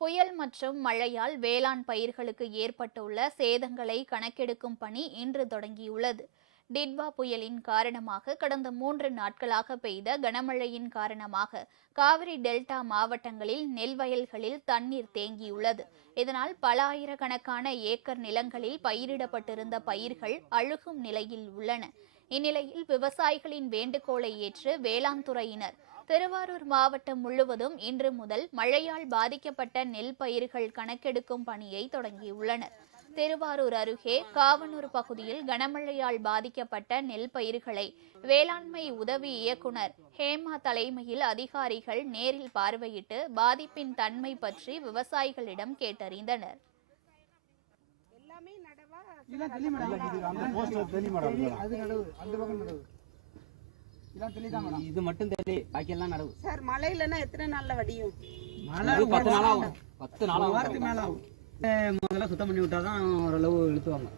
புயல் மற்றும் மழையால் வேளாண் பயிர்களுக்கு ஏற்பட்டுள்ள சேதங்களை கணக்கெடுக்கும் பணி இன்று தொடங்கியுள்ளது. டிட்வா புயலின் காரணமாக கடந்த 3 நாட்களாக பெய்த கனமழையின் காரணமாக காவிரி டெல்டா மாவட்டங்களில் நெல் வயல்களில் தண்ணீர் தேங்கியுள்ளது. இதனால் பல ஆயிரக்கணக்கான ஏக்கர் நிலங்களில் பயிரிடப்பட்டிருந்த பயிர்கள் அழுகும் நிலையில் உள்ளன. இந்நிலையில் விவசாயிகளின் வேண்டுகோளை ஏற்று வேளாண் துறையினர் திருவாரூர் மாவட்டம் முழுவதும் இன்று முதல் மழையால் பாதிக்கப்பட்ட நெல் பயிர்கள் கணக்கெடுக்கும் பணியை தொடங்கியுள்ளனர். திருவாரூர் அருகே காவனூர் பகுதியில் கனமழையால் பாதிக்கப்பட்ட நெல் பயிர்களை வேளாண்மை உதவி இயக்குநர் ஹேமா தலைமையில் அதிகாரிகள் நேரில் பார்வையிட்டு பாதிப்பின் தன்மை பற்றி விவசாயிகளிடம் கேட்டறிந்தனர். இது மட்டும் தெரியல, பாக்கி எல்லாம் நடவு. சார் மழை இல்லைன்னா எத்தனை நாள்ல வடியும்? 10 நாள் ஆகும். 10 நாள் ஆகும். முதல்ல சுத்தம் பண்ணி விட்டாதான் ஓரளவு இழுத்துவாங்க.